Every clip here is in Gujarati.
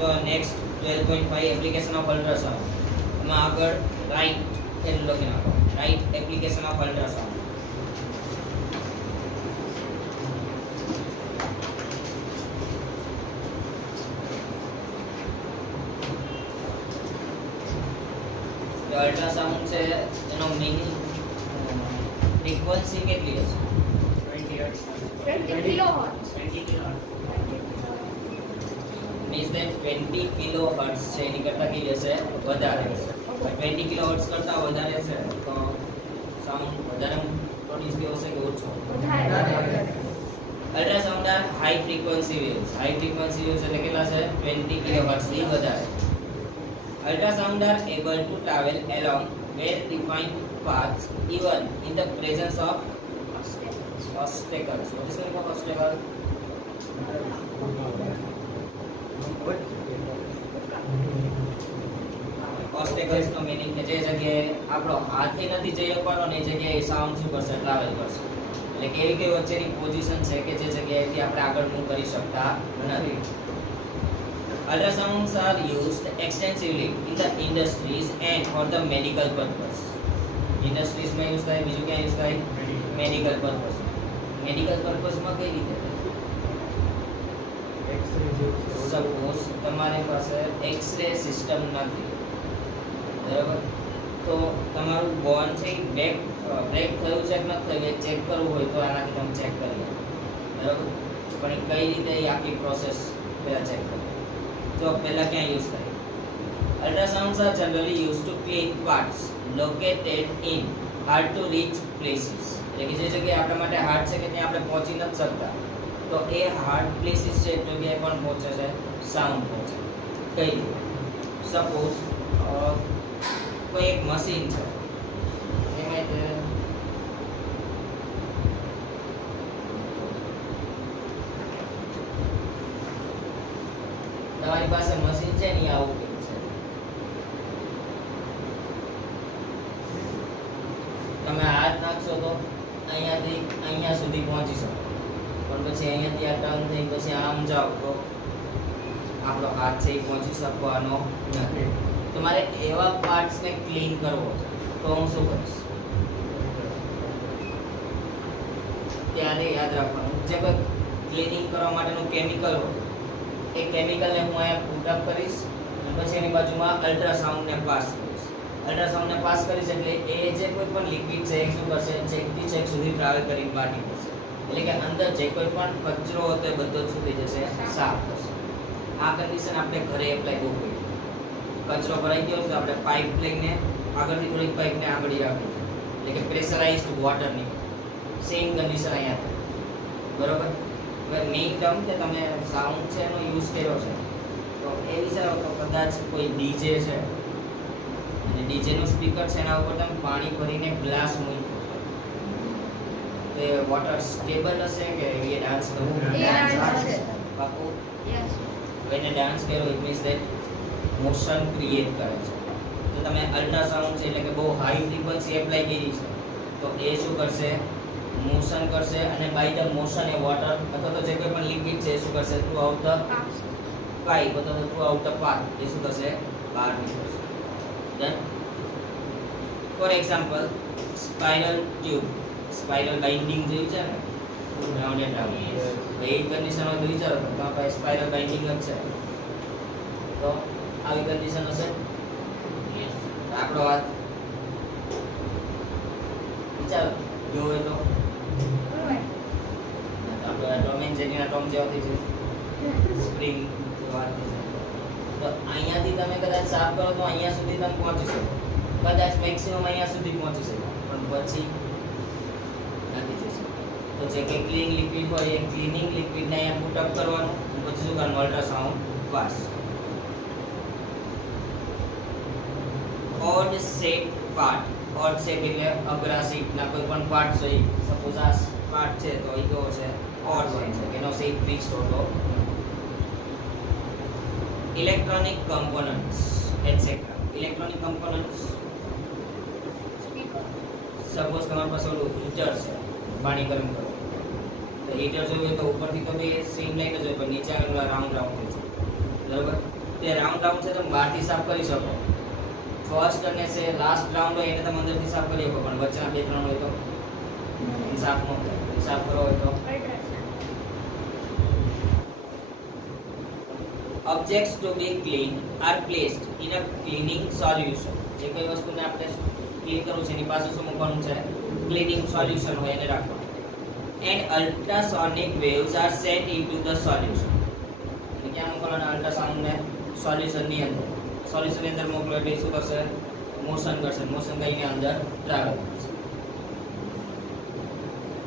જો નેક્સ્ટ 12.5 એપ્લિકેશન ઓફ અલ્ટ્રાસાઉન્ડ. એમાં આગળ રાઈટ એટલું લખી નાખો. Right application of ultrasound. Ultrasound છે એનો મિનિંગ ફ્રીક્વન્સી કેટલી હશે? 20 કિલોહર્ટ્ઝ. મીન્સ ધેટ 20 કિલોહર્ટ્ઝ છે એની કરતાં કેટલી હશે? વધારે હશે. 20 કિલોહર્ટ્ઝ કરતાં વધારે છે તો સાઉન્ડ વધારે પ્રોડ્યુસ થયો હશે કે ઓછો? વધારે. Ultrasound are high frequency waves. High frequency waves એટલે કેટલા છે? 20 કિલોહર્ટ્ઝ થી વધારે. Ultrasound are able to travel along well-defined paths even in the presence of obstacles. What is the meaning of obstacle? Obstacles no meaning કે જે જગ્યાએ આપણો હાથે નથી જઈ શકવાનો ને એ જગ્યાએ સાઉન્ડ શું કરશે? ટ્રાવેલ કરશે. એટલે કે એવી કઈ વચ્ચેની પોઝિશન છે કે જે જગ્યાએથી આપણે આગળ મૂવ કરી શકતા નથી. Ultrasounds are used extensively in the industries and for the medical purpose. Industries में use થાય, બીજું ક્યાં use થાય? Medical purpose. Medical purpose માં કઈ રીતે? Suppose તમારી પાસે X-ray system નથી, બરાબર? તો તમારું બોન છે બ્રેક થયું છે કે નથી થયું એ ચેક કરવું હોય તો આનાથી તમે ચેક કરી બરાબર, પણ એ કઈ રીતે એ આખી પ્રોસેસ પહેલા ચેક કરો. તો પહેલા ક્યાં યુઝ થાય? Ultrasounds are generally used to clean parts located in hard to reach places. એટલે કે જે જગ્યાએ આપણા માટે હાર્ડ છે કે ત્યાં આપણે પહોંચી નથી શકતા તો એ હાર્ડ પ્લેસીસ છે તો જગ્યાએ પણ પહોંચે છે સાઉન્ડ પહોંચે. કઈ રીતે? સપોઝ કોઈ એક મશીન છે એમાં તમારી પાસે મશીન છે ને આવું કંઈક છે. તમે હાથ નાખશો તો અહીંયાથી અહીંયા સુધી પહોંચી શકો, પણ પછી અહીંયાથી આ ટર્ન થઈ પછી આમ જાઓ તો આપણો હાથ છે એ પહોંચી શકવાનો નથી. તમારે એવા પાર્ટ્સને ક્લીન કરવો છે તો હું શું કરીશ? ત્યારે યાદ રાખવાનું જે કોઈ ક્લીનિંગ કરવા માટેનું કેમિકલ હોય એ કેમિકલને હું અહીંયા પુટઅપ કરીશ અને પછી એની બાજુમાં અલ્ટ્રાસાઉન્ડને પાસ કરીશ. અલ્ટ્રાસાઉન્ડને પાસ કરીશ એટલે એ જે કોઈ પણ લિક્વિડ છે એ શું કરશે? ચેકથી ચેક સુધી ટ્રાવેલ કરીને બાકી કરશે. એટલે કે અંદર જે કોઈ પણ કચરો હતો એ બધો શું થઈ જશે? સાફ થશે. આ કન્ડિશન આપણે ઘરે એપ્લાય બહુ કરી. કચરો ભરાઈ ગયો તો આપણે પાઇપ લઈને આગળથી થોડીક પાઇપને આગળ રાખવી એટલે કે પ્રેશરાઇઝ્ડ વોટરની સેમ કન્ડિશન અહીંયા થાય. બરોબર? હવે મેઇન ટર્મ કે તમે સાઉન્ડ છે એનો યુઝ કર્યો છે તો એ વિચારો તો કદાચ કોઈ ડીજે છે અને ડીજેનું સ્પીકર છે એના ઉપર તમે પાણી ભરીને ગ્લાસ મૂક્યો તો એ વોટર સ્ટેબલ હશે કે એ ડાન્સ કરવું? પાકું? એને ડાન્સ કર્યો it means that motion create કરે છે. તો તમે અલ્ટ્રાસાઉન્ડ છે એટલે કે બહુ હાઈ ફ્રીક્વન્સી એપ્લાય કરી છે તો એ શું કરશે? મોશન કરશે અને બાય ધ મોશન એ વોટર અથવા તો જે કોઈ પણ લિક્વિડ છે એ શું કરશે? થ્રુ આઉટ ધ પાઇપ અથવા થ્રુ આઉટ ધ પાથ એ શું કરશે? બહાર નીકળશે. Done. For example spiral tube, spiral binding જેવી છે ને રાઉન્ડ એન્ડ રાઉન્ડ, એ કન્ડિશનમાં તો વિચારો તો તમારી પાસે સ્પાઇરલ બાઇન્ડિંગ જ છે તો આવી કન્ડિશન હશે. આપણો હાથ વિચારો જો હોય તો આપણે ટોમ એન્ડ જેરીના ટોમ જેવા થઈ જાય સ્પ્રિંગ જેવા થઈ જાય તો અહીંયાથી તમે કદાચ સાફ કરો તો અહીંયા સુધી તમે પહોંચી શકો, કદાચ મેક્સિમમ અહીંયા સુધી પહોંચી શકો પણ પછી નથી જઈ શકો. તો જે કે ક્લીન લિક્વિડ હોય એ ક્લીનિંગ લિક્વિડને અહીંયા પુટઅપ કરવાનું પછી શું કરવાનું? Ultrasound pass. Odd shape part, odd shape એટલે અગ્રા શેપના કોઈ પણ પાર્ટ છે. સપોઝ આ પાર્ટ છે તો એ કેવો છે? ઓડ વન છે, એનો શેપ ફિક્સ્ડ હોતો. Electronic components etcetera. Electronic components suppose તમારી પાસે ઓલું હીટર છે, પાણી ગરમ કરો તો હીટર જોઈએ તો ઉપરથી તો બે સેમ લાઈન જ હોય પણ નીચે આવેલા રાઉન્ડ રાઉન્ડ હોય છે, બરાબર? તે રાઉન્ડ છે તમે બહારથી સાફ કરી શકો. ફર્સ્ટ અને છે લાસ્ટ રાઉન્ડ હોય એને તમે અંદરથી સાફ કરી શકો, પણ વચ્ચેના બે ત્રણ હોય તો સાફ ન થાય. સાફ કરો હોય તો objects to be cleaned are placed in a cleaning solution. જે કોઈ વસ્તુને આપણે ક્લીન કરવું છે એની પાસે શું મૂકવાનું છે? ક્લીનિંગ સોલ્યુશન હોય એને રાખવાનું. And ultrasonic waves are sent into the solution. એટલે ક્યાં મોકલવાના અલ્ટ્રાસાઉન્ડ ને? સોલ્યુશન ની અંદર. સોલ્યુશન ની અંદર મોકલો એટલે શું કરશે? મોશન કરશે. મોશન કરીને અંદર ટ્રાવેલ કરશે.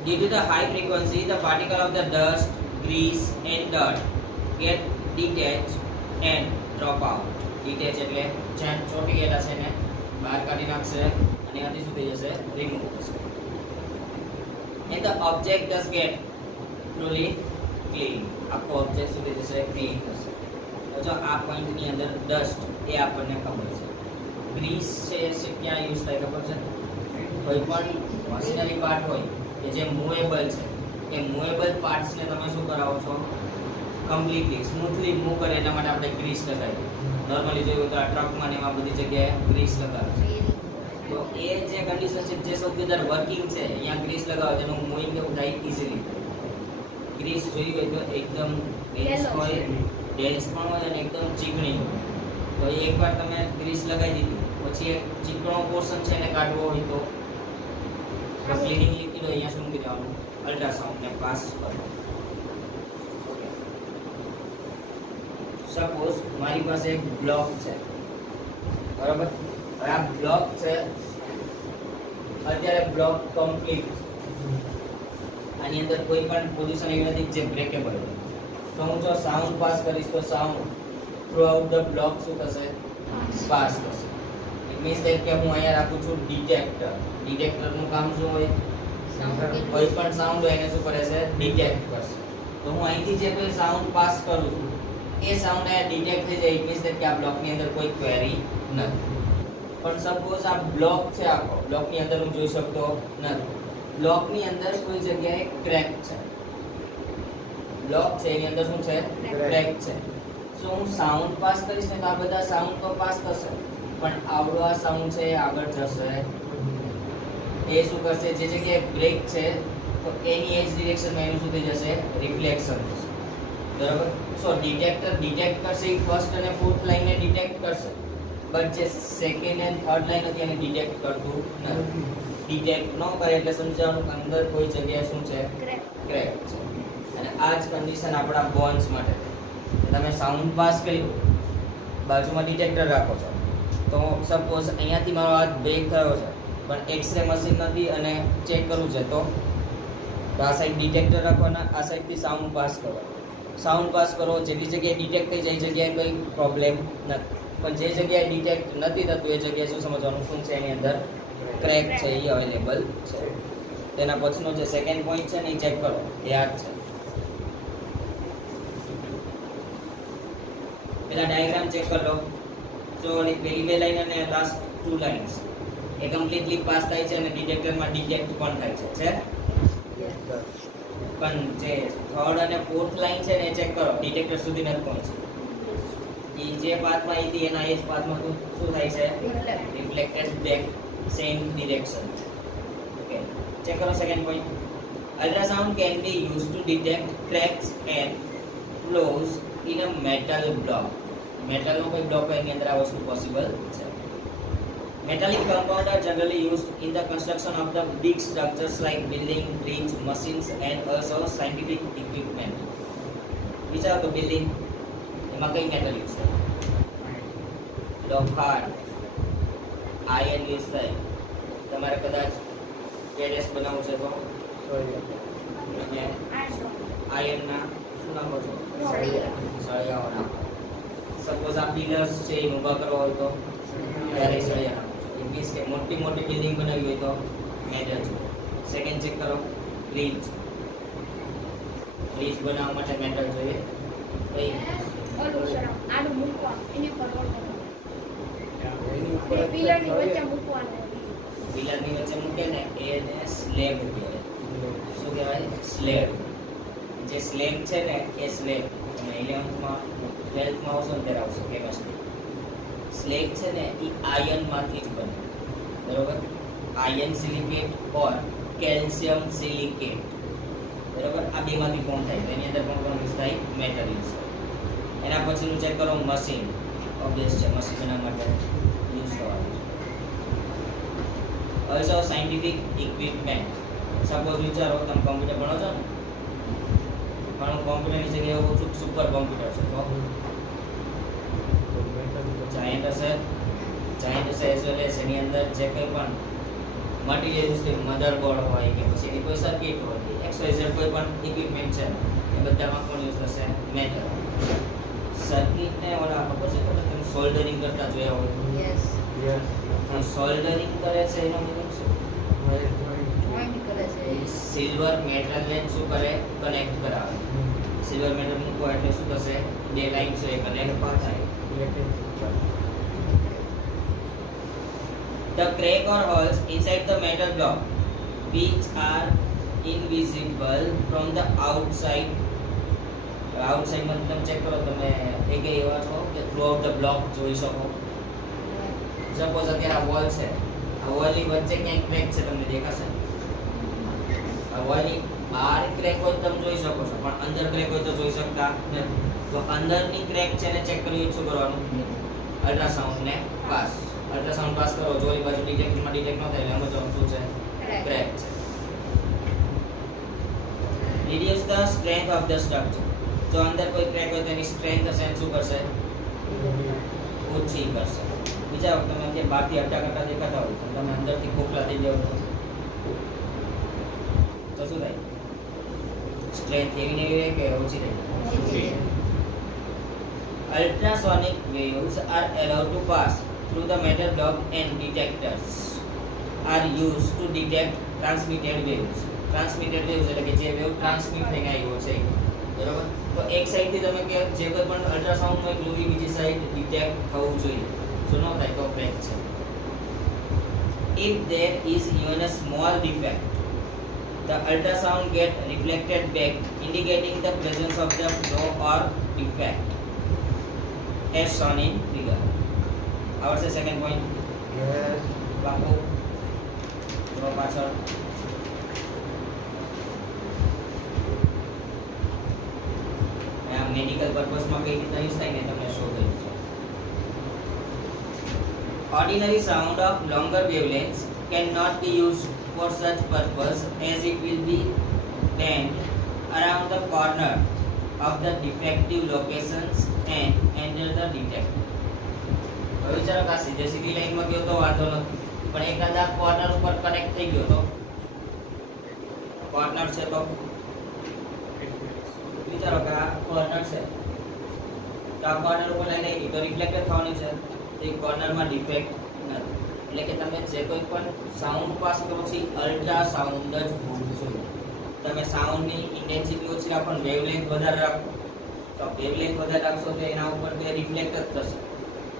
Due to the high frequency, the particle of the dust, grease and dirt get detached and drop out. Detach એટલે જ્યાં ચોટી ગયેલા છે ને બહાર કાઢી નાખશે અને એનાથી શું થઈ જશે? રિમૂવ થશે. And the object does get truly clean. આખો ઓબ્જેક્ટ શું થઈ જશે? ક્લીન થશે. તો જો આ પોઈન્ટ ની અંદર ડસ્ટ એ આપણને ખબર છે. ગ્રીસ છે એ ક્યાં યુઝ થાય ખબર છે? કોઈ પણ મશીનરી પાર્ટ હોય કે જે મૂવેબલ છે એ મૂવેબલ પાર્ટ્સ ને તમે શું કરાવો છો? કમ્પ્લીટલી સ્મૂથલી મૂવ કરે એટલા માટે આપણે ગ્રીસ લગાવીએ. નોર્મલી જોયું તો આ ટ્રકમાં ને એમાં બધી જગ્યાએ ગ્રીસ લગાવે છે. તો એ જે કન્ડિશન છે જે સૌથી વધારે વર્કિંગ છે અહીંયા ગ્રીસ લગાવો તેનું મૂવિંગ કેવું થાય? ઇઝીલી. ગ્રીસ જોઈ હોય તો એકદમ ડેન્સ હોય, ડેન્સ પણ હોય અને એકદમ ચીકણી હોય. તો એકવાર તમે ગ્રીસ લગાવી દીધી પછી એક ચીકણો પોર્શન છે એને કાઢવો હોય તો ક્લીનિંગ લિક્વિડ અહીંયા શું મૂકી દેવાનું? અલ્ટ્રાસાઉન્ડ ને પાસ કરવાનું. સપોઝ મારી પાસે એક બ્લોક છે, બરાબર? હવે આ બ્લોક છે, અત્યારે બ્લોક કમ્પ્લીટ, આની અંદર કોઈ પણ પોઝિશન એવી નથી જે બ્રેકેબલ હોય. તો હું જો સાઉન્ડ પાસ કરીશ તો sound through out the block શું થશે? પાસ થશે. ઇટ મીન્સ ધેટ કે હું અહીંયા રાખું છું ડિટેક્ટર. ડિટેક્ટરનું કામ શું હોય? કોઈ પણ સાઉન્ડ હોય એને શું કરે છે? ડિટેક્ટ કરશે. તો હું અહીંથી જે કોઈ સાઉન્ડ પાસ કરું છું એ સાઉન્ડ અહીંયા ડિટેક્ટ થઈ જાય. ઇટ મીન્સ ધેટ કે આ બ્લોકની અંદર કોઈ ક્વેરી નથી. પણ સપોઝ આ બ્લોક છે, આખો બ્લોકની અંદર હું જોઈ શકતો નથી. બ્લોકની અંદર કોઈ જગ્યાએ ક્રેક છે. બ્લોક છે એની અંદર શું છે? ક્રેક છે. સો હું સાઉન્ડ પાસ કરીશ ને તો આ બધા સાઉન્ડ તો પાસ થશે, પણ આવડો આ સાઉન્ડ છે એ આગળ જશે. એ શું કરશે? જે જગ્યાએ બ્રેક છે તો એની એજ ડિરેક્શનમાં એનું શું થઈ જશે? રિફ્લેક્શન થશે. બરાબર? સો ડિટેક્ટર ડિટેક્ટ કરશે, ફર્સ્ટ અને ફોર્થ લાઈનને ડિટેક્ટ કરશે, બટ જે સેકન્ડ એન્ડ થર્ડ લાઈન હતી એને ડિટેક્ટ કરતું નથી. ડિટેક્ટ ન કરે એટલે સમજવાનું કે અંદર કોઈ જગ્યાએ શું છે? ક્રેક છે. અને આ જ કન્ડિશન આપણા બોન્સ માટે છે. તમે સાઉન્ડ પાસ કરી બાજુમાં ડિટેક્ટર રાખો છો તો સપોઝ અહીંયાથી મારો હાથ બ્રેક થયો છે પણ એક્સરે મશીન નથી અને ચેક કરવું છે તો આ સાઈડ ડિટેક્ટર રાખવાના, આ સાઈડથી સાઉન્ડ પાસ કરવાનો. સાઉન્ડ પાસ કરો, જેટલી જગ્યાએ ડિટેક્ટ થઈ જાય એ જગ્યાએ કોઈ પ્રોબ્લેમ નથી. પણ જે જગ્યાએ ડિટેક્ટ નથી થતું એ જગ્યાએ શું સમજવાનું? શું છે એની અંદર? ક્રેક છે એ અવેલેબલ છે. તેના પછીનો જે સેકન્ડ પોઈન્ટ છે ને એ ચેક કરો. એ આ છે. પેલા ડાયાગ્રામ ચેક કરી લો. જો પેલી બે લાઈન અને લાસ્ટ ટુ લાઇન્સ એ કમ્પ્લીટલી પાસ થાય છે અને ડિટેક્ટરમાં ડિટેક્ટ પણ થાય છે. પણ જે થર્ડ અને ફોર્થ લાઈન છે ને એ ચેક કરો. ડિટેક્ટર સુધી નથી પહોંચી. એ જે પાથમાં હતી એના એ જ પાથમાં શું થાય છે? Reflected back same direction. Okay, check કરો second point. Ultrasound can be used to detect cracks and flaws in a metal block. મેટલનો કોઈ બ્લોક હોય એની અંદર આ વસ્તુ પોસિબલ છે. Metallic compounds are generally used in the construction of the big structures like building, bridge, machines and also scientific equipment. Which are the building? એમાં કઈ મેટલ યુઝ થાય? લોખંડ, આયર્ન યુઝ થાય. તમારે કદાચ કેડેસ બનાવવું છે તો તમે આયર્નના શું નાખો છો? સળિયાઓ નાખો. સપોઝ આ પિલર્સ છે એ ઊભા કરવા હોય તો ત્યારે સળિયા નાખો. મીન્સ કે મોટી મોટી બિલ્ડિંગ બનાવી હોય તો મેટલ છે. સેકન્ડ ચેક કરો. બ્રિજ બનાવવા માટે મેટલ જોઈએ. આનું મૂકવા એની પર પિલરની વચ્ચે મૂકવાનું. પિલરની વચ્ચે મૂકે ને એને સ્લેબ કહેવાય. શું કહેવાય? સ્લેબ. જે સ્લેબ છે ને એ સ્લેબ તમે 11th માં 12th માં આવશો ને ત્યારે આવશે કેમેસ્ટ્રી. સ્લેગ છે ને એ આયન માંથી જ બને, બરોબર? આયન સિલિકેટ ઓર કેલ્શિયમ સિલિકેટ, બરોબર? આ બેમાંથી ફોર્મ થાય તો એની અંદર પણ યુઝ થાય મેટલ યુઝ થાય. એના પછીનું ચેક કરો મશીન. ઓબ્વિયસ છે મશીન બનાવવા માટે યુઝ થવાનું છે. Also scientific equipment. સપોઝ વિચારો તમે કોમ્પ્યુટર ભણો છો ને, પણ કોમ્પ્યુટરની જગ્યાએ ઓછું સુપર કોમ્પ્યુટર છે તો જાયન્ટ હશે એઝ વેલ એઝ એની અંદર જે કંઈ પણ મટીરિયલ યુઝ થાય, મધરબોર્ડ હોય કે પછી એની કોઈ સર્કિટ હોય, XYZ કોઈ પણ ઇક્વિપમેન્ટ છે એ બધામાં પણ યુઝ થશે મેટલ. સર્કિટને ઓલા ખબર છે કે તમે સોલ્ડરિંગ કરતા જોયા હોય? યસ. સોલ્ડરિંગ કરે છે એનો મીનિંગ શું? જોઈન્ટ કરે છે. સિલ્વર મેટલને શું કરે? કનેક્ટ કરાવે. સિલ્વર મેટલ મૂકો એટલે શું થશે? બે લાઇન્સ એ કનેક્ટ થાય. The crack or holes inside the metal block which are invisible from the outside. Outside માં તમે ચેક કરો, તમે એક એવા છો કે થ્રુઆઉટ ધ બ્લોક જોઈ શકો. સપોઝ અત્યારે આ વોલ છે, આ વોલની વચ્ચે ક્યાંક ક્રેક છે, તમને દેખાશે? આ વોલની બહાર ક્રેક હોય તો તમે જોઈ શકો છો, પણ અંદર ક્રેક હોય તો જોઈ શકતા નથી. તો અંદરની ક્રેક છે ને ચેક કરવી શું કરવાનું? અલ્ટ્રાસાઉન્ડ ને પાસ. અલ્ટ્રાસાઉન્ડ પાસ કરો, જો એ બાજુ ડિટેક્ટમાં ડિટેક્ટ ન થાય એટલે સમજો શું છે? ક્રેક છે. Reduce the strength of the structure. જો અંદર કોઈ ક્રેક હોય તો એની સ્ટ્રેન્થ હશે શું કરશે? ઓછી કરશે. બીજા તમે જે બહારથી અટાકટા દેખાતા હોય તમે અંદરથી ખોખલા થઈ જાવ તો શું થાય? સ્ટ્રેન્થ એવી ને એવી રહે કે ઓછી રહે? Ultrasonic waves are allowed to pass through the metal block and detectors are used to detect transmitted waves. Transmitted waves એટલે કે જે વેવ ટ્રાન્સમિટ થઈને આવ્યો છે, બરોબર? તો એક સાઈડ થી તમે કે જે કોઈ પણ અલ્ટ્રાસાઉન્ડ માં ગ્લોવી બીજી સાઈડ ડિટેક્ટ થવું જોઈએ. જો ન થાય તો ક્રેક છે. If there is even a small defect, the ultrasound get reflected back, indicating the presence of the flaw or defect, as shown in figure. Our second point. Yes. બાપુ જો પાછળ મેડિકલ પર્પસમાં કઈ રીતે યુઝ થાય ને તમને શો કર્યું છે. Ordinary sound of longer wavelengths cannot be used for such purpose as it will be bent around the corner of the defective locations and enter the detector. હવે વિચારો કે આ સીધી લાઈનમાં ગયો તો વાંધો નથી, પણ એકાદા કોર્નર ઉપર કનેક્ટ થઈ ગયો તો કોર્નર છે તો વિચારો કે આ કોર્નર છે તો આ કોર્નર ઉપર લાઈન આવી ગઈ તો રિફ્લેક્ટર થવાનું છે. તો એ કોર્નરમાં ડિફેક્ટ નથી. એટલે કે તમે જે કોઈ પણ સાઉન્ડ પાસ કરો છો અલ્ટ્રા સાઉન્ડ જ હોવું જોઈએ. તમે સાઉન્ડની ઇન્ટેન્સિટી ઓછી રાખો ને વેવલેન્થ વધારે રાખો તો વેવલેન્થ વધારે રાખશો તો એના ઉપર તે રિફ્લેક્ટ જ થશે,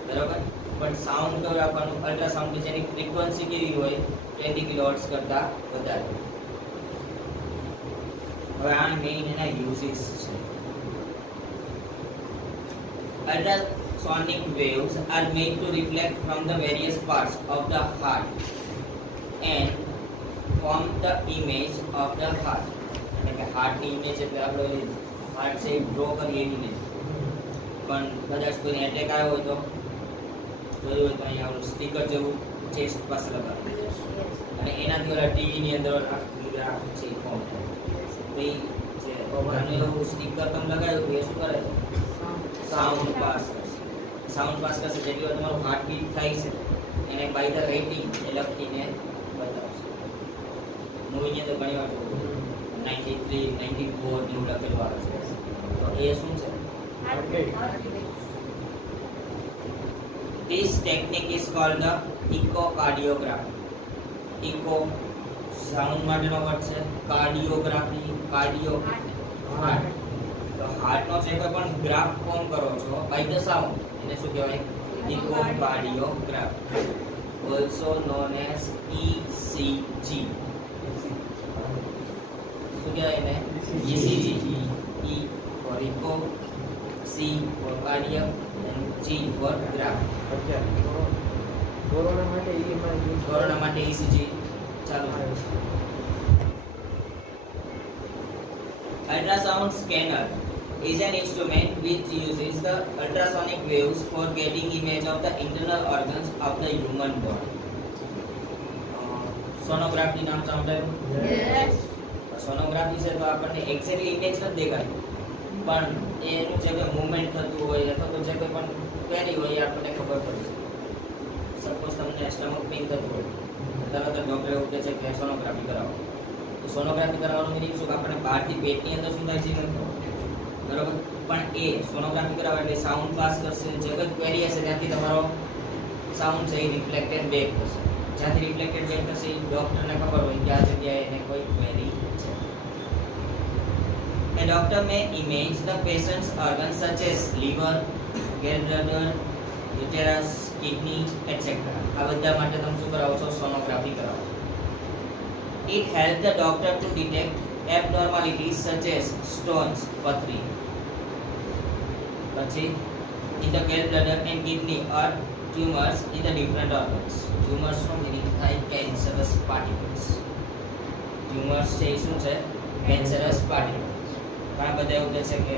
બરાબર? પણ સાઉન્ડ કયો રાખવાનું? અલ્ટ્રા સાઉન્ડ કે જેની ફ્રીક્વન્સી કેવી હોય? 20 કિલોહર્ટ્ઝ કરતા વધારે. હવે આ મેઇન એના યુઝિસ છે. Ultrasonic waves are made to reflect from the various parts of the heart and form the image of the heart. એટલે કે હાર્ટની ઇમેજ એટલે આપણે હાર્ટ છે ડ્રો કરીએ એની ઇમેજ. પણ કદાચ કોઈને એટેક આવ્યો હોય તો જોયું હોય તો અહીંયા ઓલું સ્ટીકર જેવું ચેસ્ટ પાસે લગાવ્યું અને એનાથી ઓલા ટીવીની અંદર ગ્રાફ છે ફોર્મ થાય. તો એ જે એવું સ્ટીકર તમે લગાવ્યું તો એ શું કરે? સાઉન્ડ પાસ કરશે. સાઉન્ડ પાસ કરશે જેટલી તમારું હાર્ટ બીટ થાય છે એને બાય ધ રેટિંગ એ લખીને બતાવશે. મૂવીની અંદર ઘણી વાર 93, 94 જેવું લખેલું આવે છે. તો એ શું છે? This technique is called the echocardiography. Echo sound માટેનો વર્ડ છે, કાર્ડિયોગ્રાફી કાર્ડિયો હાર્ટ. તો હાર્ટનો જે કોઈ પણ ગ્રાફ ફોર્મ કરો છો બાય ધ સાઉન્ડ એને શું કહેવાય? echocardiography, also known as ECG. શું કહેવાય એને? ECG. E for echo, C for cardiac, and G for graph. અચ્છા કોરોના માટે EMI કોરોના માટે ECG ચાલુ છે. Ultrasound scanner is an instrument which uses the ultrasonic waves for getting image of the internal organs of the human body. Sonography નામ સાંભળ્યું? યસ સોનોગ્રાફી છે તો આપણને એક્ઝેક્ટલી ઇમેજ નથી દેખાતી, પણ એનું જે કોઈ મૂવમેન્ટ થતું હોય અથવા તો જે કોઈ પણ ક્વેરી હોય એ આપણને ખબર પડે છે. સપોઝ તમને સ્ટમક પેઇન થતું હોય તરત જ ડોક્ટર એવું કહે છે કે સોનોગ્રાફી કરાવો. તો સોનોગ્રાફી કરવાનું મીનિંગ શું? આપણને બહારથી પેટની અંદર શું થાય છે બરોબર, પણ એ સોનોગ્રાફી કરાવવા એટલે સાઉન્ડ પાસ કરશે, જે કોઈ ક્વેરી હશે ત્યાંથી તમારો સાઉન્ડ છે એ રિફ્લેક્ટેડ બેક થશે. જ્યાંથી રિફ્લેક્ટેડ બેક થશે એ ડોક્ટરને ખબર હોય કે આ જગ્યાએ એને કોઈ ક્વેરી છે. A doctor may image the patient's organs such as liver, gallbladder, uterus, kidney, etc. આ બધા માટે તમે શું કરાવો છો? સોનોગ્રાફી કરાવો. It helps the doctor to detect abnormalities such as stones, પથરી, પછી in the gallbladder and kidney or tumors in the different organs. Tumors no meaning થાય cancerous particles. Tumors છે એ શું છે? cancerous particles. ઘણા બધા એવું કહે છે કે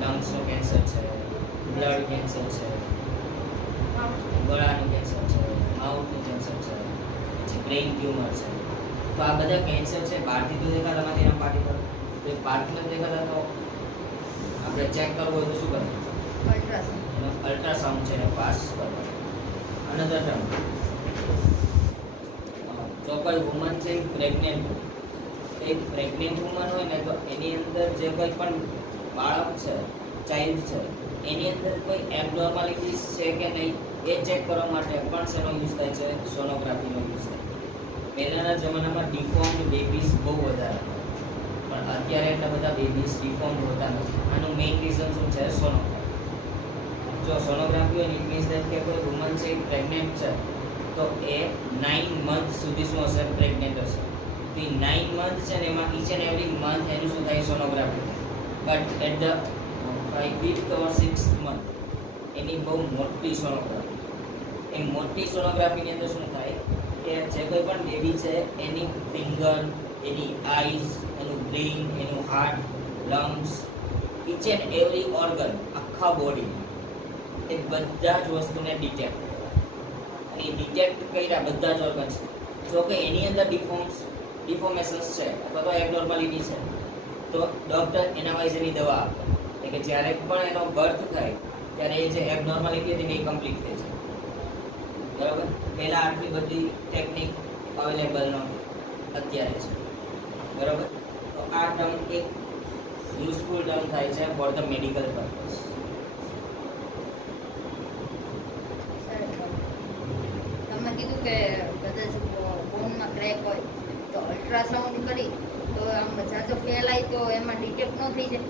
લંગ્સ નું કેન્સર છે, બ્લડ કેન્સર છે, ગળાનું કેન્સર છે, માઉથ નું કેન્સર છે, પછી બ્રેઇન ટ્યુમર છે. તો આ બધા કેન્સર છે બહારથી તો દેખાતા નથી એના પાર્ટિકલ. તો એ પાર્ટિકલ દેખાતા તો આપણે ચેક કરવું હોય તો શું કરવું? એનો અલ્ટ્રાસાઉન્ડ છે એને પાસ કરવો. અનધર ટર્મ, જો કોઈ વુમન છે પ્રેગ્નેન્ટ, એક પ્રેગ્નેન્ટ વુમન હોય ને તો એની અંદર જે કોઈ પણ બાળક છે, ચાઇલ્ડ છે, એની અંદર કોઈ એબનોર્માલિટીઝ છે કે નહીં એ ચેક કરવા માટે પણ શેનો યુઝ થાય છે? સોનોગ્રાફીનો યુઝ થાય. પહેલાના જમાનામાં ડિફોર્મ્ડ બેબીઝ બહુ વધારે હતા, પણ અત્યારે એટલા બધા બેબીઝ ડિફોર્મ્ડ હોતા નથી. આનું મેઇન રીઝન શું છે? સોનોગ્રાફી. જો સોનોગ્રાફી હોય ઇટ મીન્સ દેટ કે કોઈ વુમન છે પ્રેગ્નેન્ટ છે તો એ 9 મંથ સુધી શું હશે? પ્રેગ્નેન્ટ હશે. તો 9 મંથ છે ને એમાં ઈચ એન્ડ એવરી મંથ એનું શું થાય? Sonography. But at the 5th or 6th month એની બહુ મોટી સોનોગ્રાફી. એ મોટી સોનોગ્રાફીની અંદર શું થાય કે જે કોઈ પણ બેબી છે એની ફિંગર, એની આઈઝ, એનું બ્રેઇન, એનું heart, lungs, each and every organ, આખા બોડી, એ બધા જ વસ્તુને ડિટેક્ટ કરે. અને એ ડિટેક્ટ કર્યા બધા જ ઓર્ગન્સ. જો કે એની અંદર ડિફોર્મેશન્સ છે અથવા તો એબનોર્માલિટી છે તો ડૉક્ટર એના વાઇઝ એની દવા આપે. એટલે કે જ્યારે પણ એનો બર્થ થાય ત્યારે એ જે એબનોર્માલિટી હતી એ કમ્પ્લીટ થઈ જાય. બરાબર? પહેલાં આટલી બધી ટેકનિક અવેલેબલ નહોતી, અત્યારે છે. બરાબર? તો આ ટર્મ એક યુઝફુલ ટર્મ થાય છે ફોર ધ મેડિકલ પર્પઝ. તમે કીધું કે કદાચ બોનમાં ક્રેક હોય તો અલ્ટ્રાસાઉન્ડ કરી તો આમ જાજો ફેલાય તો એમાં ડિટેક્ટ ન થઈ જાય?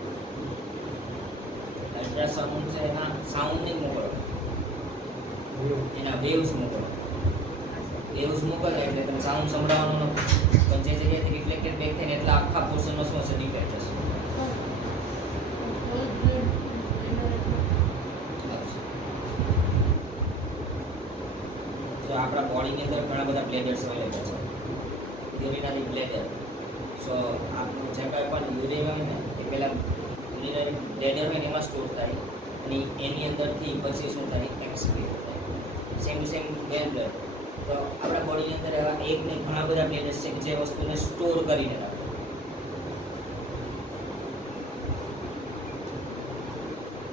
અલ્ટ્રાસાઉન્ડ છે એમાં સાઉન્ડ નહીં મોકલો, એના વેવ્સ મોકલો. વેવ્સ મોકલે એટલે તમે સાઉન્ડ સંભળાવવાનું નથી, પણ જે જગ્યાએથી રિફ્લેક્ટેડ બેક થઈને એટલા આખા પોર્શનનો શું હશે? ડિફેક્ટ હશે. તો આપણા બોડીની અંદર ઘણા બધા બ્લેડર્સ અવેલેબલ છે. Urinary bladder. સો આપણું જે કાંઈ પણ યુરિન હોય ને એ પહેલાં યુરિનરી બ્લેડર હોય ને એમાં સ્ટોર થાય અને એની અંદરથી પછી શું થાય? એક્સક્રીટ થાય. Same to same bladder. તો આપણા બોડીની અંદર એવા એક ને ઘણા બધા બ્લેડર્સ છે જે વસ્તુને સ્ટોર કરીને રાખે.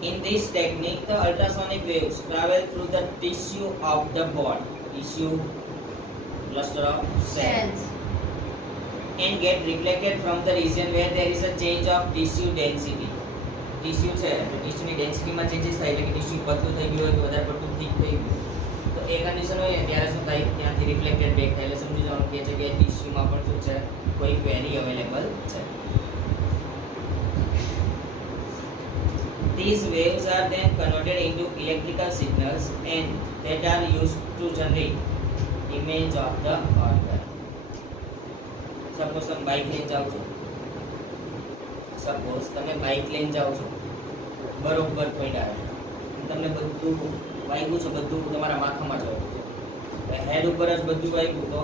In this technique, the ultrasonic waves travel through the tissue of the body. Tissue, cluster of cells, and get reflected from the region where there is a change of tissue density. Tissue છે તો ટીસ્યુની ડેન્સિટીમાં ચેન્જીસ થાય એટલે કે ટીસ્યુ પતલું થઈ ગયું હોય કે વધારે પડતું થીક થઈ ગયું તો એ કન્ડિશન હોય ને ત્યારે શું થાય? ત્યાંથી રિફ્લેક્ટેડ બેક થાય. એટલે સમજી જવાનું કે છે કે ટીસ્યુમાં પણ શું છે? કોઈ ક્વેરી અવેલેબલ છે. These waves are then converted into electrical signals and that are used to generate image of the organ. Suppose તમે બાઇક લઈને જાઓ છો. બરોબર પડ્યા છે. તમને બધું વાગ્યું છે, બધું તમારા માથામાં જ વાગ્યું છે. હેડ ઉપર જ બધું વાગ્યું તો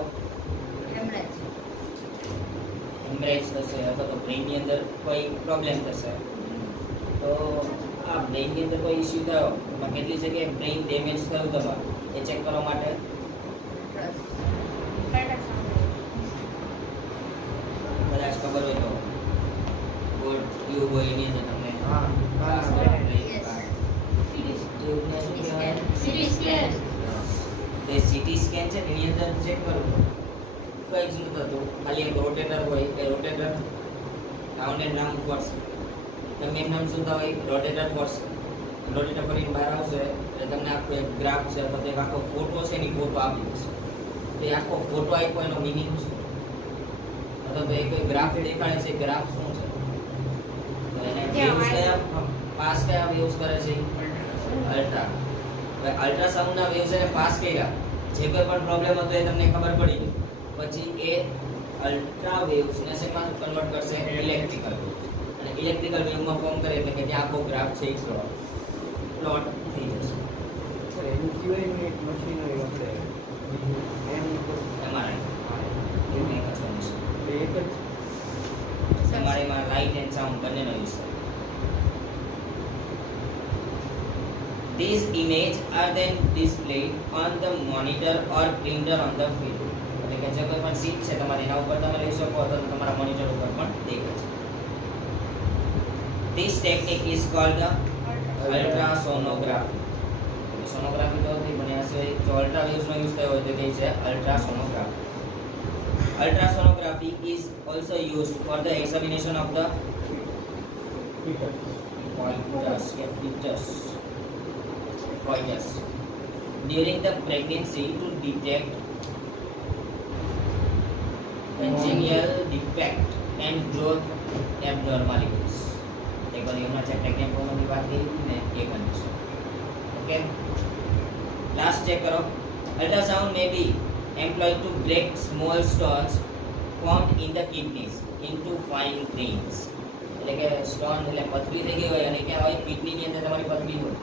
હેમરેજ થશે અથવા તો બ્રેઇનની અંદર કોઈ પ્રોબ્લેમ થશે. તો આ બ્રેઇનની અંદર કોઈ ઇસ્યુ થયો, એમાં કેટલી જગ્યાએ બ્રેઇન ડેમેજ થયું તમારું એ ચેક કરવા માટે કદાચ ખબર હોય તો બોર્ડ ટ્યુબ હોય એની અંદર તમને ટ્યુબને શું કહેવાય? તે સીટી સ્કેન છે એની અંદર ચેક કરો કઈ જ નથી થતું, ખાલી એક રોટેટર હોય એ રોટેટર રાઉન્ડ એન્ડ રાઉન્ડ ફરશે. તમે એમ નામ શું હોય રોટેટર ફરશે, રોટેટર ફરીને બહાર આવશે એટલે તમને આખો એક ગ્રાફ છે અથવા તો એક આખો ફોટો છે એની ફોટો આપી દેશે. તો એ આખો ફોટો આપ્યો એનો મિનિંગ શું અથવા તો એ કોઈ ગ્રાફ દેખાડે છે, ગ્રાફ શું છે, તો એને વેવ્સ કયા પાસ કયા વેવ્સ કરે છે? અલ્ટ્રા. હવે અલ્ટ્રાસાઉન્ડના વેવ્સ એને પાસ કર્યા, જે કોઈ પણ પ્રોબ્લેમ હતો એ તમને ખબર પડી ગઈ. પછી એ અલ્ટ્રા વેવ્સને શેમાં કન્વર્ટ કરશે? Electrical waves. અને ઇલેક્ટ્રિકલ વેવમાં ફોર્મ કરે એટલે કે ત્યાં આખો ગ્રાફ છે એ પ્લોટ થઈ જશે. સર એનું સિવાયનું એક મશીન હોય આપણે MRI એનું એક જ condition. એક જ MRI માં લાઇટ એન્ડ સાઉન્ડ બંનેનો યુઝ થાય. These images are then displayed on the monitor or printer on the field. એટલે કે જે કોઈ પણ સીટ છે તમારી એના ઉપર તમે લઈ શકો અથવા તમારા મોનિટર ઉપર પણ દેખાય છે. This technique is called the ultrasonography. Sonography તો હતી પણ એના સિવાય જો અલ્ટ્રા વેવ્સનો યુઝ થયો હોય તો તે છે ultrasonography. Ultrasonography is also used for the examination of the fetus during the pregnancy to detect congenital defect and growth abnormalities. એક વાર એમના છે પ્રેગ્નન્ટ વુમનની વાત કરી ને એ કન્ડિશન. ઓકે, લાસ્ટ ચેક કરો. Ultrasound may be employed to break small stones formed in the kidneys into fine grains. એટલે કે સ્ટોન એટલે પથરી થઈ ગઈ હોય અને ક્યાં હોય કિડનીની અંદર તમારી પથરી હોય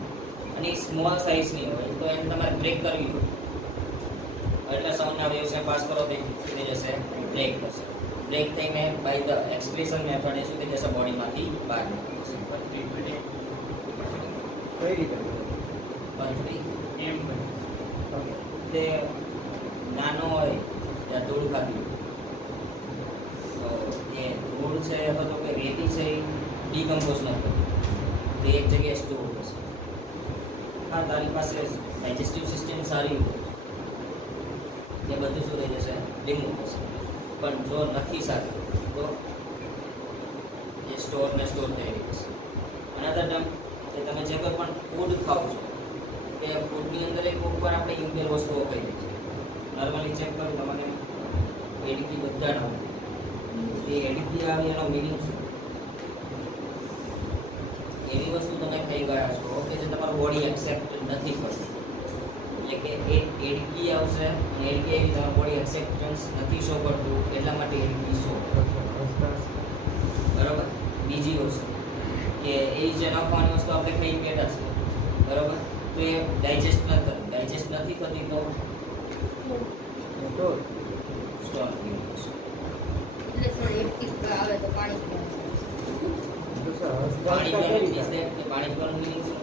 અને સ્મોલ સાઇઝની હોય તો એને તમારે બ્રેક કરવી હોય. અલ્ટ્રાસાઉન્ડના વેવ્સને પાસ કરો તો સુધી જશે બ્રેક થશે. બ્રેક થઈને બાય ધ એક્સક્રીશન મેથડ એ સુધી જશે બોડીમાંથી બહાર નીકળશે. કઈ રીતે પથરી એમ તે નાનો હોય ત્યાં ધૂળ ખાધી તો એ ધૂળ છે અથવા તો કે રેતી છે એ ડીકમ્પોઝ ન થતી, તે એક જગ્યાએ સ્ટોર થશે. હા, તારી પાસે ડાયજેસ્ટિવ સિસ્ટમ સારી હોય તે બધું શું થઈ જશે? રિમૂવ થશે. પણ જો નથી સારી તો એ સ્ટોર થઈ જશે. અનધર ટર્મ કે તમે જે કોઈ પણ ફૂડ ખાઓ છો કે ફૂડની અંદર એક ઉપર આપણે ઇમ્પેર વસ્તુઓ કહી દઈએ છીએ. નોર્મલી ચેક કરું તમને એડીપી બધા ના હોય. એ એડીપી આવે એનો મિનિંગ શું? એવી વસ્તુ તમે ખાઈ ગયા છો કે જે તમારું બોડી એક્સેપ્ટ નથી કરતું, એટલે કે એ એડીપી આવશે અને એડીપી એવી તમારું બોડી એક્સેપ્ટન્સ નથી શો કરતું એટલા માટે એડીપી શો. બરાબર. બીજી વસ્તુ કે એ જે નાખવાની વસ્તુ આપણે ખાઈ બેઠા છે બરાબર, તો એ ડાયજેસ્ટ ન થતી, ડાયજેસ્ટ નથી થતી તો સ્ટોર થઈ જશે. એટલે સર એક્ટિવ આવે તો પાણી પીવાનું. પાણી પીવાનું means that કે પાણી પીવાનું meaning શું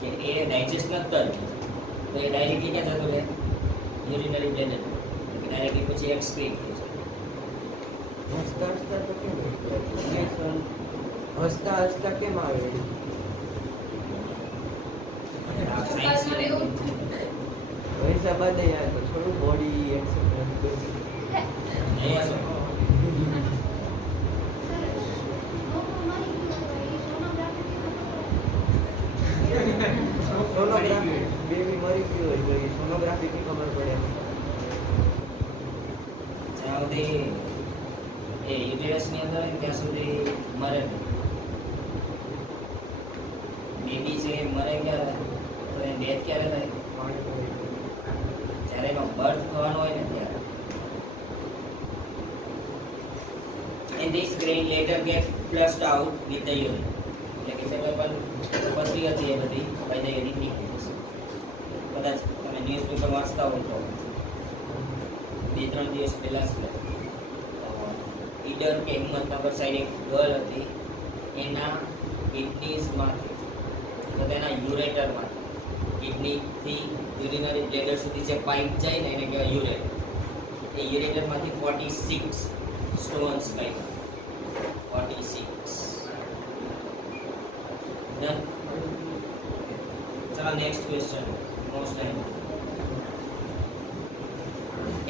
છે કે એ ડાયજેસ્ટ નથી થતું તો એ ડાયરેક્ટલી ક્યાં જતું રહે? યુરિનરી બ્લેડર, ડાયરેક્ટલી પછી એક્સક્રીટ થઈ જાય. હસતા કેમ આવે? વૈસા બાદ યાર તો થોડું બોડી એક્સેપ્ટ સોનોગ્રાફી બેબી મરી ગયું હોય તો એ સોનોગ્રાફી થી ખબર પડે. જ્યાં સુધી એ યુટેરસની અંદર હોય ત્યાં સુધી મરે નહીં. બેબી છે એ મરે ક્યારે તો એ ડેથ ક્યારે થાય? જ્યારે એનો બર્થ થવાનો હોય ને ત્યારે. And this grain later get flushed out with the urine. એટલે કે જે કોઈ પણ પત્રી હતી એ બધી કાયદાકીય નીકળી જશે. કદાચ તમે ન્યૂઝપેપર વાંચતા હોય તો 2-3 દિવસ પહેલા ઈડર કે હિંમતનગર સાઈડ એક ગર્લ હતી, એના કિડનીઝમાંથી તેના યુરેટરમાંથી કિડનીથી યુરિનરી બ્લેડર સુધી જે પાઇપ જાય ને એને કહેવાય યુરેટર. એ યુરેટરમાંથી 46 સ્ટોન્સ કાઢ્યા. 46. ડન. ચલો next question. Most line.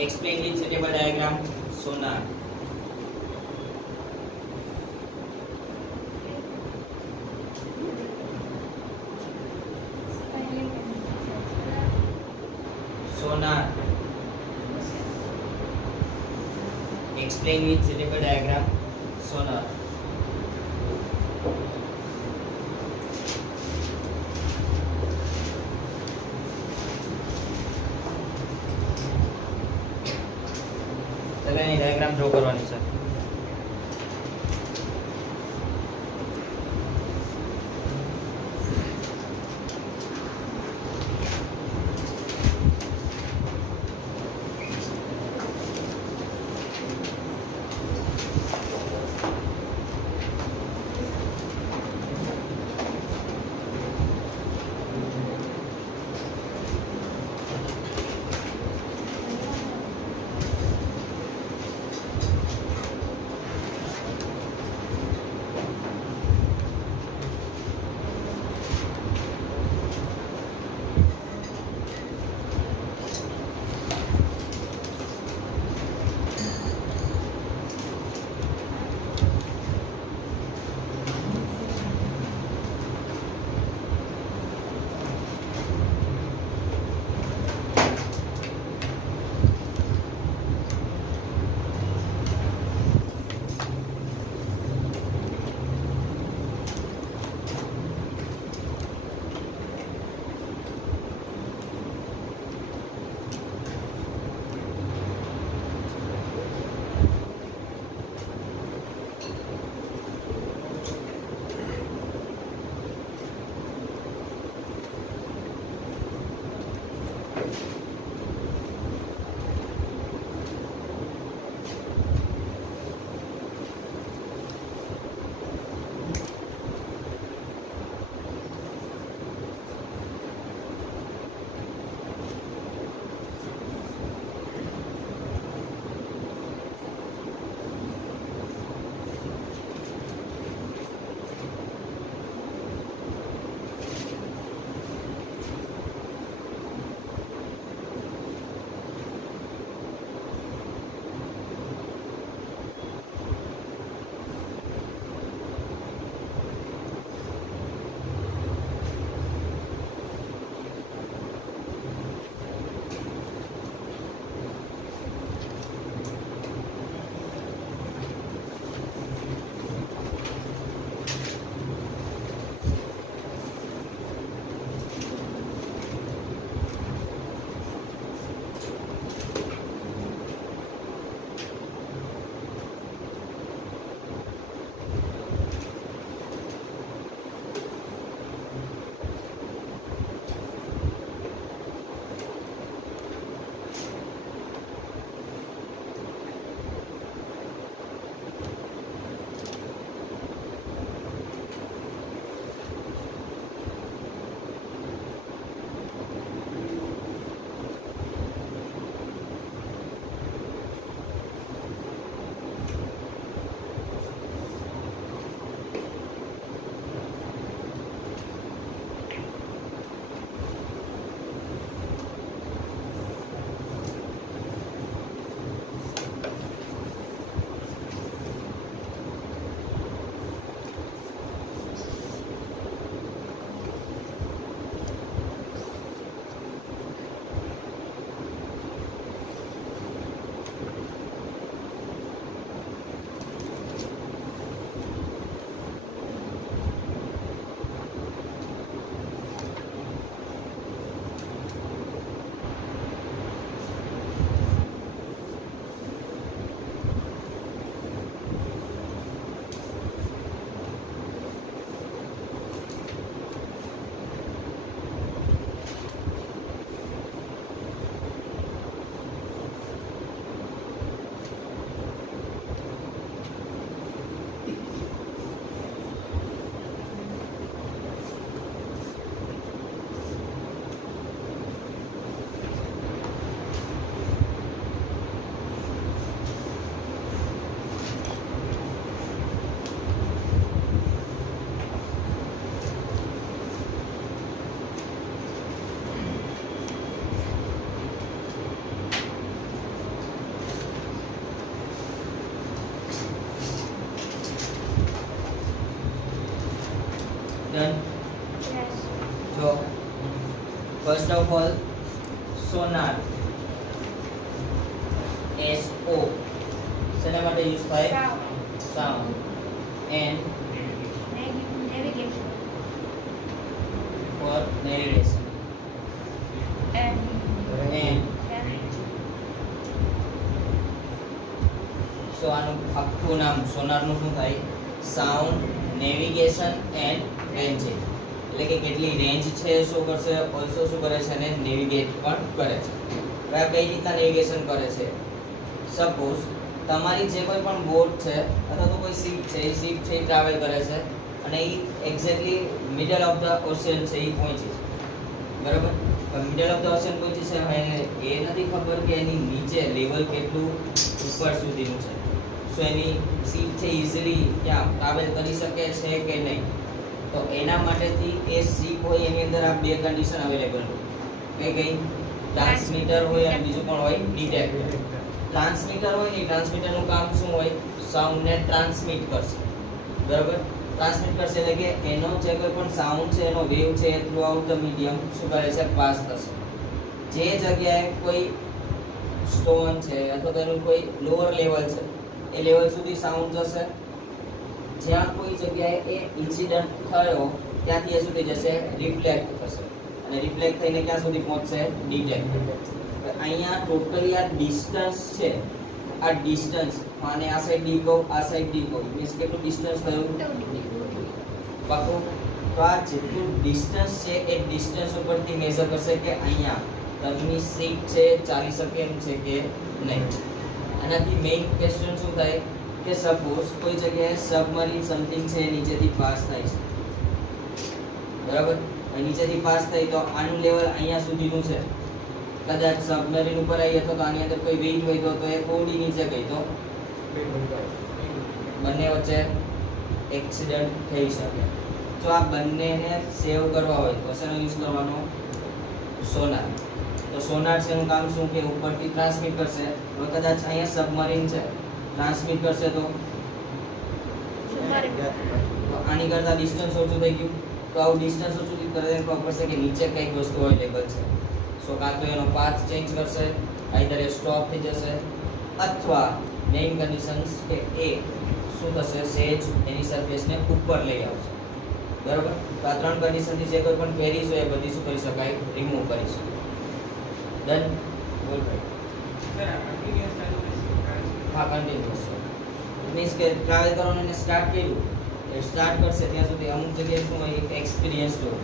Explain with suitable diagram sonar. Sonar. Explain with suitable diagram sonar. चलो ये डायग्राम ड्रॉ करवानी है. First of all sonar SO શેના માટે યુઝ થાય? Sound. And Navigation. For navigation. And and so આનું આખું નામ સોનારનું શું થાય? Sound, navigation and ranging. એટલે કે કેટલી રેન્જ છે શું કરશે, ઓલસો શું કરે છે અને નેવિગેટ પણ કરે છે. હવે આ કઈ રીતના નેવિગેશન કરે છે? સપોઝ તમારી જે કોઈ પણ બોટ છે અથવા તો કોઈ શિપ છે, એ શિપ છે એ ટ્રાવેલ કરે છે અને એ exactly middle of the ocean છે એ પહોંચી છે, બરાબર? મિડલ ઓફ ધ ઓશિયન પહોંચી છે, હવે એ નથી ખબર કે એની નીચે લેવલ કેટલું ઉપર સુધીનું છે. સો એની શિપ છે ઇઝીલી ત્યાં ટ્રાવેલ કરી શકે છે કે નહીં. તો એના માટેથી એ શિપ હોય એની અંદર આ બે કન્ડિશન અવેલેબલ હોય. કઈ ટ્રાન્સમીટર હોય અને બીજું પણ હોય ડિટેક્ટર. ટ્રાન્સમીટર હોય ને, ટ્રાન્સમીટરનું કામ શું હોય? સાઉન્ડને ટ્રાન્સમિટ કરશે, બરાબર? ટ્રાન્સમિટ કરશે એટલે કે એનો જે કોઈ પણ સાઉન્ડ છે, એનો વેવ છે એ થ્રુ આઉટ ધ મીડિયમ શું કરે છે? પાસ થશે. જે જગ્યાએ કોઈ સ્ટોન છે અથવા તો એનું કોઈ લોઅર લેવલ છે એ લેવલ સુધી સાઉન્ડ જશે. જ્યાં કોઈ જગ્યાએ એ ઇન્સિડન્ટ થયો ત્યાંથી એ સુધી જશે રિફ્લેક્ટ થશે અને રિફ્લેક્ટ થઈને ક્યાં સુધી પહોંચશે? ડિટેક્ટ. અહીંયા ટોટલી આ ડિસ્ટન્સ છે, આ ડિસ્ટન્સ અને આ સાઈડ ડી કહું, આ સાઈડ ડી કહું, મીન્સ કેટલું ડિસ્ટન્સ થયું? પાકું? તો આ જેટલું ડિસ્ટન્સ છે એ ડિસ્ટન્સ ઉપરથી મેઝર કરશે કે અહીંયા તમારી શિપ છે ચાલી શકે એમ છે કે નહીં. આનાથી મેઇન ક્વેશ્ચન શું થાય કે સપોઝ કોઈ જગ્યાએ સબમરીન સમથિંગ છે નીચેથી પાસ થાય છે, બરાબર? નીચેથી પાસ થઈ તો આનું લેવલ અહીંયા સુધીનું છે. કદાચ સબમરીન ઉપર આવી અથવા તો આની અંદર કોઈ વેઇટ હોય તો એ થોડી નીચે ગઈ તો બંને વચ્ચે એક્સિડન્ટ થઈ શકે. તો આ બંનેને સેવ કરવા હોય તો શેનો યુઝ કરવાનો? સોનાર. તો સોનાર છે એનું કામ શું કે ઉપરથી ટ્રાન્સમિટ કરશે. હવે કદાચ અહીંયા સબમરીન છે, ટ્રાન્સમિટ કરશે તો આની કરતા ડિસ્ટન્સ ઓછું થઈ ગયું. તો આવું ડિસ્ટન્સ ઓછું કરે તો ખબર પડશે કે નીચે કઈક વસ્તુ અવેલેબલ છે. સો કાં તો એનો પાથ ચેન્જ કરશે, આઈધર એ સ્ટોપ થઈ જશે અથવા મેઇન કન્ડિશન્સ કે એ શું થશે? સેજ એની સરફેસને ઉપર લઈ આવશે, બરાબર? તો આ ત્રણ કન્ડિશનથી જે કોઈ પણ ક્વેરીઝ હોય એ બધી શું કરી શકાય? રિમૂવ કરી શકાય. ડન? હા, કન્ટિન્યુઅસ. મીન્સ કે ટ્રાવેલ કરવાનું એને સ્ટાર્ટ કર્યું, એ સ્ટાર્ટ કરશે ત્યાં સુધી અમુક જગ્યાએ શું હોય? એક્સપિરિયન્સ હોય.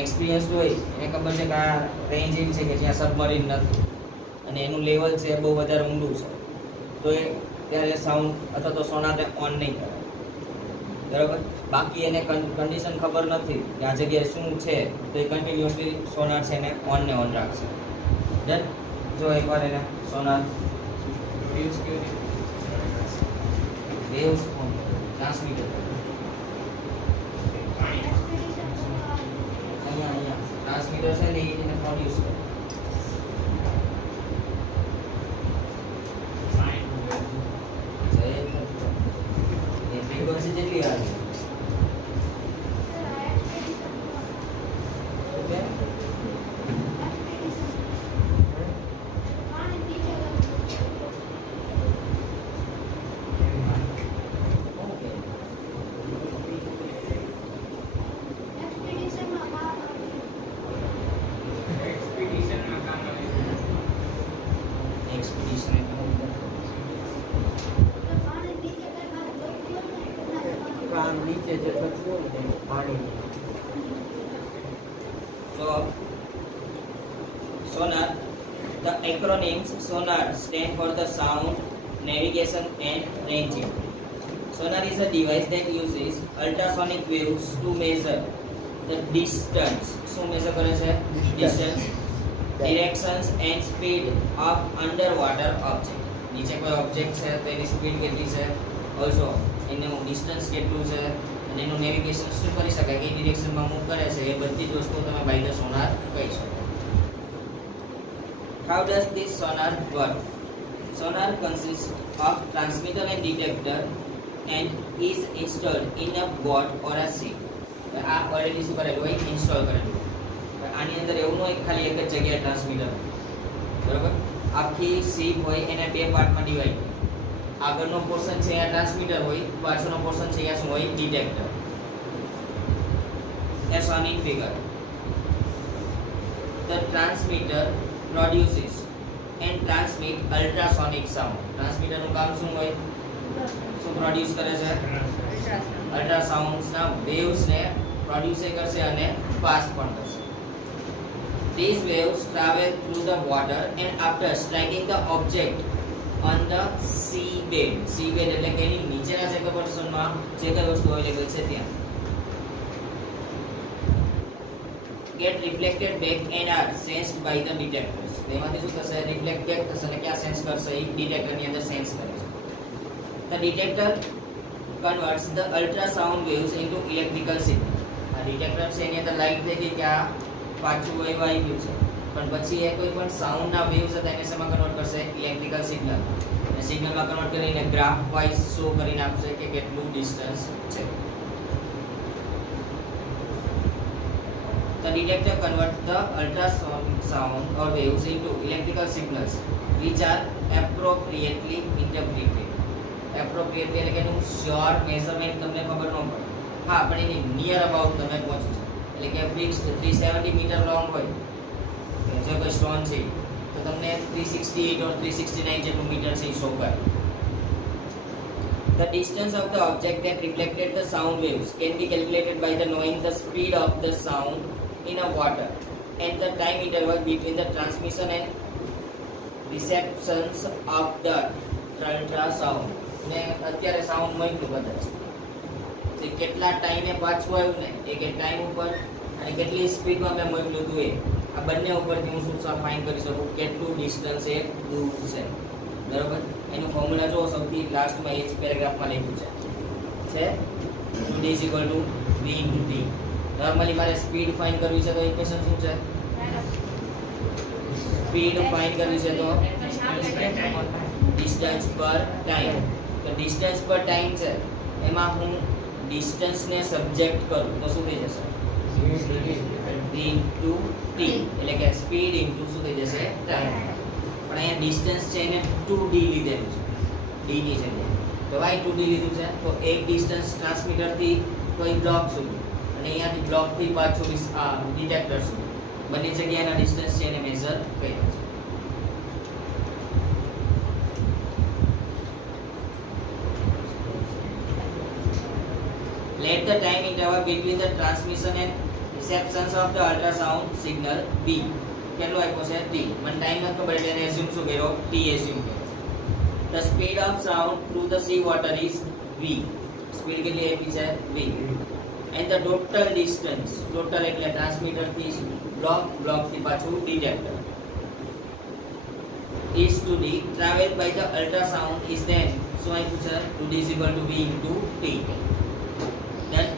એક્સપિરિયન્સ હોય એને ખબર છે કે આ રેન્જ એવી છે કે જ્યાં સબમરીન નથી અને એનું લેવલ છે બહુ વધારે ઊંડું છે, તો એ ત્યારે સાઉન્ડ અથવા તો સોનારને ઓન નહીં કરે, બરાબર? બાકી એને કન્ડિશન ખબર નથી કે આ જગ્યાએ શું છે તો એ કન્ટિન્યુઅસલી સોનાર છે એને ઓન ને ઓન રાખશે. ડન? જો એકવાર એને સોનાર વેવ્સ ટ્રાન્સમીટર ટ્રાન્સમીટર છે ને એને પ્રોડ્યુસ કરે. એ ફ્રીક્વન્સી જેટલી આવે નીચે જે થતું હોય ને પાણી. So, sonar, the acronyms sonar stand for the sound, navigation and ranging. Sonar is a device that uses ultrasonic waves to measure the distance. શું measure કરે છે? Distance, directions and speed of underwater object. નીચે કોઈ ઓબ્જેક્ટ છે તો એની સ્પીડ કેટલી છે, ઓલસો એનું ડિસ્ટન્સ કેટલું છે અને એનું નેવિગેશન શું કરી શકાય, કઈ ડિરેક્શનમાં મૂવ કરે છે, એ બધી જ વસ્તુઓ તમે બાય ધ સોનાર કહી શકો. How does this sonar work? Sonar consists of transmitter and detector and is installed in a boat or a ship. આ ઓલરેડી શું કરેલું હોય? ઇન્સ્ટોલ કરેલું. આની અંદર એવું હોય ખાલી એક જ જગ્યાએ ટ્રાન્સમીટર, બરાબર? આખી સીપ હોય એને બે પાર્ટમાં ડિવાઈડ. આગળનો પોર્શન છે આ ટ્રાન્સમીટર હોય, પાછળનો પોર્શન છે આ શું હોય? Detector. as on in figure, the transmitter produces and transmit ultrasonic sound. Transmitter નું કામ શું હોય? શું પ્રોડ્યુસ કરે છે? અલ્ટ્રાસાઉન્ડ્સ ના વેવ્સ ને પ્રોડ્યુસ કરશે અને પાસ પણ કરશે. These waves travel through the water and after striking the object on the seabed. Seabed એટલે કે એની નીચેના જે પોર્શનમાં જે કઈ વસ્તુ અવેલેબલ છે ત્યાં get reflected back and are sensed by the detectors. તેમાંથી શું થશે? રિફ્લેક્ટ બેક થશે અને ક્યાં સેન્સ કરશે? એ ડિટેક્ટર ની અંદર સેન્સ કરે છે. The detector converts the ultrasound waves into electrical signal. આ ડિટેક્ટર છે એની અંદર લાઈટ થઈ ગઈ કે આ પાછું વેવ આવી ગયું છે, પણ પછી એ કોઈ પણ સાઉન્ડ ના વેવ્સ હતા એને શેમાં કન્વર્ટ કરશે? Electrical signal. અને સિગ્નલમાં કન્વર્ટ કરીને ગ્રાફ વાઇઝ શો કરીને આપશે કે કેટલું ડિસ્ટન્સ છે. The detector converts the ultrasonic sound or waves into electrical signals which are appropriately interpreted. Appropriately એટલે કે એનું શ્યોર મેઝરમેન્ટ તમને ખબર ન પડે. હા, પણ એની નિયર અબાઉટ તમે પહોંચી જાઓ. એટલે કે ફિક્સ્ડ 370 મીટર લોંગ હોય જે કોઈ સ્ટોન છે તો તમને 368 or 369 જેટલું મીટર છે એ શો કરે. The distance of the object that reflected the sound waves can be calculated by the knowing the speed of the sound in a water and the time interval between the transmission and receptions of the ultrasound. ને અત્યારે સાઉન્ડ મોકલું કદાચ તો કેટલા ટાઈમે પાછું આવ્યું ને એ કે ટાઈમ ઉપર અને કેટલી સ્પીડમાં મેં મોકલ્યું હતું એ આ બંને ઉપરથી હું શું ફાઇન કરી શકું કેટલું ડિસ્ટન્સ એ દૂર છે, બરાબર? એનું ફોર્મ્યુલા જો સૌથી લાસ્ટમાં એ જ પેરેગ્રાફમાં લખ્યું છે d is equal to v into t. Normally મારે સ્પીડ ફાઇન કરવી છે તો ઇક્વેશન શું છે? સ્પીડ ફાઇન કરવી છે તો ડિસ્ટન્સ પર ટાઈમ. તો ડિસ્ટન્સ પર ટાઈમ છે એમાં હું ડિસ્ટન્સ ને સબ્જેક્ટ કરું તો શું થઈ જશે? v into t એટલે કે સ્પીડ ઇન્ટુ શું થઈ જશે? ટાઈમ. પણ અહીંયા ડિસ્ટન્સ છે એને 2d લીધેલું છે d ની જગ્યાએ. તો વાય 2d લીધું છે તો એક ડિસ્ટન્સ ટ્રાન્સમીટર થી કોઈ બ્લોક સુધી અને અહીંયાથી બ્લોક થી પાછું ડિટેક્ટર સુધી બંને જગ્યાએના ડિસ્ટન્સ છે એને મેઝર કર્યા છે. Let the time interval between the transmission and receptions of the ultrasound signal b. કેટલો આપ્યો છે? t. મને ટાઈમ નથી ખબર એટલે એને એઝ્યુમ શું કર્યો? t એઝ્યુમ કર્યો. The speed of sound through the sea water is v. Speed કેટલી આપી છે? v. And the total distance, total એટલે ટ્રાન્સમીટર થી બ્લોક થી પાછું detector is to be traveled by the ultrasound is then so I put 2d is equal to v into t. Then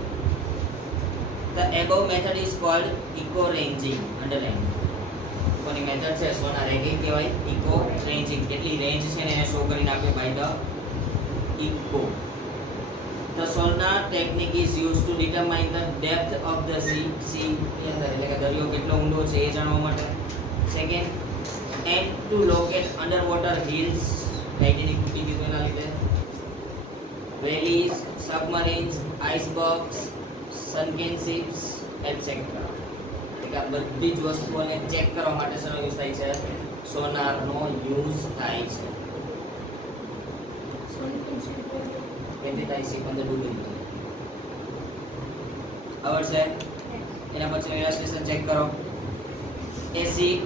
the above method is called echo ranging. Underline. કોની મેથડ છે? સોના રેન્જિંગ કહેવાય. echo ranging કેટલી રેન્જ છે ને એને શો કરીને આપે by the echo. The sonar technique is used to determine the depth of the sea. Sea ની અંદર એટલે કે દરિયો કેટલો ઊંડો છે એ જાણવા માટે. Second, and to locate underwater hills, Titanic તૂટી ગયું એના લીધે, valleys, submarines, icebergs, sunken ships, etc. એટલે આ બધી જ વસ્તુઓને ચેક કરવા માટે શેનો યુઝ થાય છે? સોનારનો યુઝ થાય છે. કેન્દ્રિત આઈસી 15 ડૂબી આવડશે? એના પછી ઇલસ્ટ્રેશન ચેક કરો. A ship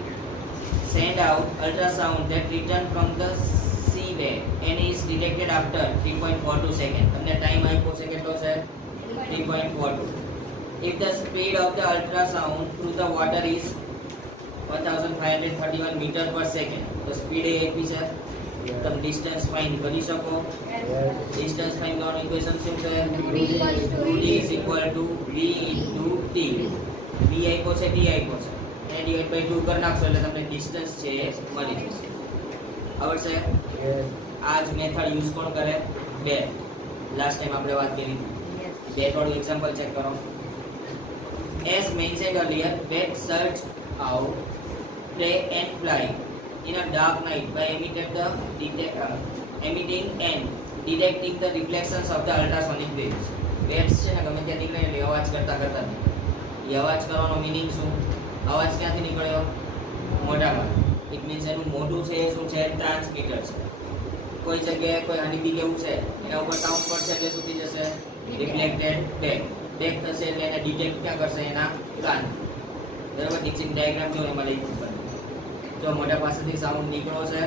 send out ultrasound that return from the seabed and is detected after 3.42 second. તમને ટાઈમ આપ્યો છે કેટલો છે? 3.42. If the speed of the ultrasound through the water is 1531 meter per second, તો સ્પીડ એ આપી છે. તમે ડિસ્ટન્સ ફાઇન્ડ કરી શકો. ડિસ્ટન્સ ફાઇન્ડ કરવાનું ઇક્વેશન શું છે? 2d is equal to v into t. v આપ્યો છે, t આપ્યો છે, એને ડિવાઇડ બાય 2 કરી નાખશો એટલે તમને ડિસ્ટન્સ છે એ મળી જશે. આવડશે? આ જ મેથડ યુઝ કોણ કરે? બે. લાસ્ટ ટાઈમ આપણે વાત કરી બે થોડું એક્ઝામ્પલ ચેક કરો. As mentioned earlier, Back search out, play and fly in a dark night by emitting and detecting the reflections of the ultrasonic waves. Waves છે ને ગમે ત્યાં નીકળે એટલે અવાજ કરતા કરતા એ અવાજ કરવાનો મીનિંગ શું? અવાજ ક્યાંથી નીકળ્યો? મોઢામાં. ઇટ મીન્સ એનું મોઢું છે એ શું છે? ટ્રાન્સમીટર છે. કોઈ જગ્યાએ કોઈ હનીબી કેવું છે એના ઉપર સાઉન્ડ પડશે એટલે શું થઈ જશે? Reflected back. બેક થશે એટલે એને ડિટેક્ટ ક્યાં કરશે? એના કાન. બરાબર? ટીચિંગ ડાયાગ્રામ જો એમાં લખ્યું છે. જો મોઢા પાસેથી સાઉન્ડ નીકળો છે,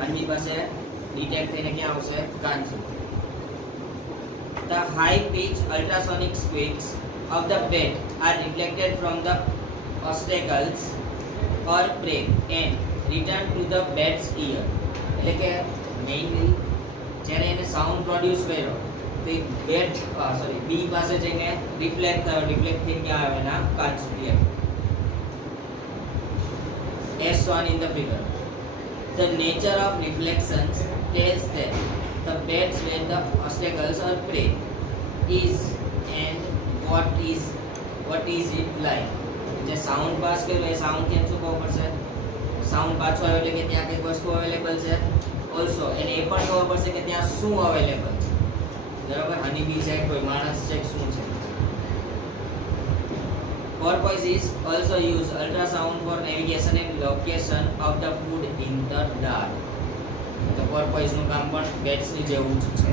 હનીબી પાસે ડિટેક્ટ થઈને ક્યાં આવશે? કાન સુધી. The high pitch ultrasonic squeaks of the bat are reflected from the obstacles or prey and return to the bat's ear. એટલે કે મેઇનલી જ્યારે એને સાઉન્ડ પ્રોડ્યુસ કર્યો તો એ બેટ બી પાસે જઈને રિફ્લેક્ટ થયો. રિફ્લેક્ટ થઈને ક્યાં આવે? એના કાન સુધી આવે. As shown in the figure, the nature of reflections tells that the bats where the obstacles or prey is and what is it like. જે સાઉન્ડ પાસ કર્યો એ સાઉન્ડ કેમ શું ખબર પડશે? સાઉન્ડ પાછો આવ્યો એટલે કે ત્યાં કંઈક વસ્તુ અવેલેબલ છે. ઓલ્સો એને એ પણ ખબર પડશે કે ત્યાં શું અવેલેબલ છે. બરાબર? હનીબી છે, કોઈ માણસ છે, શું છે. Porpoises also use ultrasound for navigation and location of the food in the dark. તો porpoise નું કામ પણ bats ની જેવું જ છે.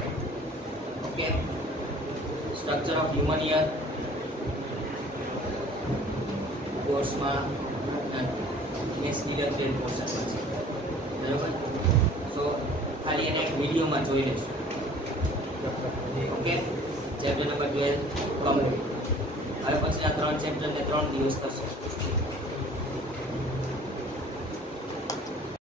Okay. Structure of human ear કોર્સમાં મિસ ડિડક્ટેડ પોર્શનમાં છે. બરાબર? સો ખાલી એને એક વિડીયોમાં જોઈ લઈશું. ઓકે. Chapter number 12 complete. હવે પછી આ 3 ચેપ્ટર ને 3 દિવસ થશે.